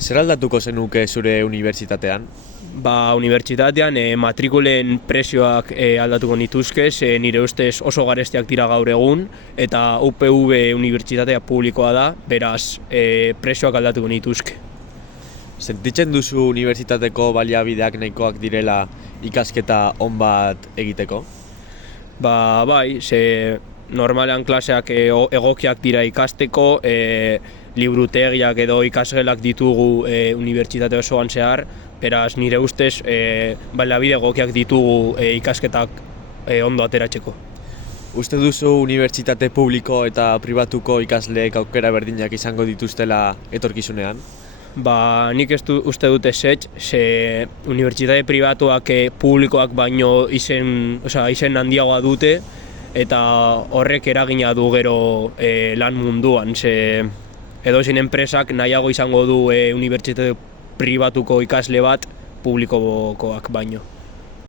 Zer aldatuko zenuke zure unibertsitatean? Unibertsitatean matrikulen prezioak aldatuko nituzke, nire ustez oso garestiak dira gaur egun, eta UPV unibertsitatea publikoa da, beraz prezioak aldatuko nituzke. Sentitzen duzu unibertsitateko baliabideak nahikoak direla ikasketa on bat egiteko? Bai, normalean klaseak egokiak dira ikasteko, liburutegiak edo ikasgelak ditugu unibertsitate osoan zehar, beraz nire ustez baliabide egokiak ditugu ikasketak ondo ateratzeko. Uste duzu unibertsitate publiko eta pribatuko ikasleek aukera berdinak izango dituztela etorkizunean? Nik uste dut ezetz, unibertsitate pribatuak publikoak baino izen handiagoa dute, eta horrek eragina du gero lan munduan. Edozein enpresak nahiago izango du unibertsitate pribatuko ikasle bat publikokoak baino.